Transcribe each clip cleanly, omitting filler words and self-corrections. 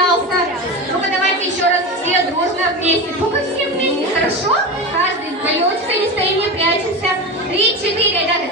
потерялся. Ну-ка, давайте еще раз все дружно вместе. Ну-ка, все вместе, хорошо? Каждый вдалечка, не стоим, не прячемся. 3, 4, давай.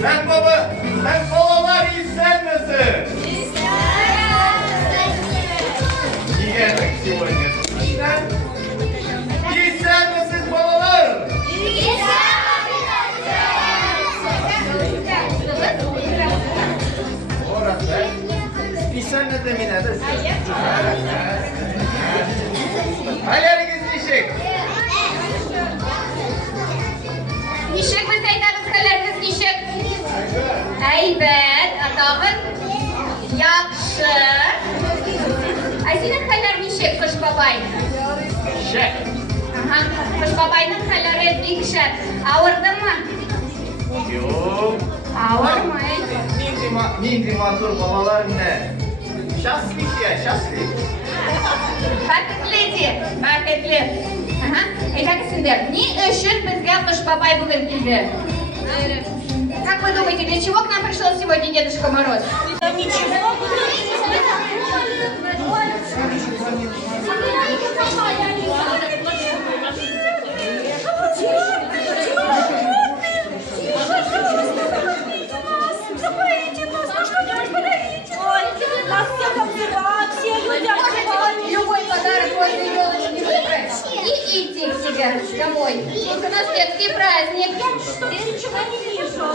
Sen baba, sen babalar ister misin? Yiyemek сегодня. İster misiniz babalar? Orası. İster ne demine de? Hayaliniz nişek. Нишек biz айтабыз хәлләрегез ничек? Әйбәт, атагыз яхшы. Синең хәлләр ничек, Кыш бабай? Şek. Кыш бабайның хәлләре бик шәп. Авырдымы? Yok. Авырмый. Нинди матур балалар менә. Счастлив я, счастлив. Бәхетле ди, бәхетле. Әйтәгезсеңдер, ни өчен безгә Кыш бабай бүген килде? Как вы думаете, для чего к нам пришел сегодня Дедушка Мороз? Ничего. Любой подарок возле елочки выбрать и идти к себе домой. У нас детский праздник. Я ничего не вижу.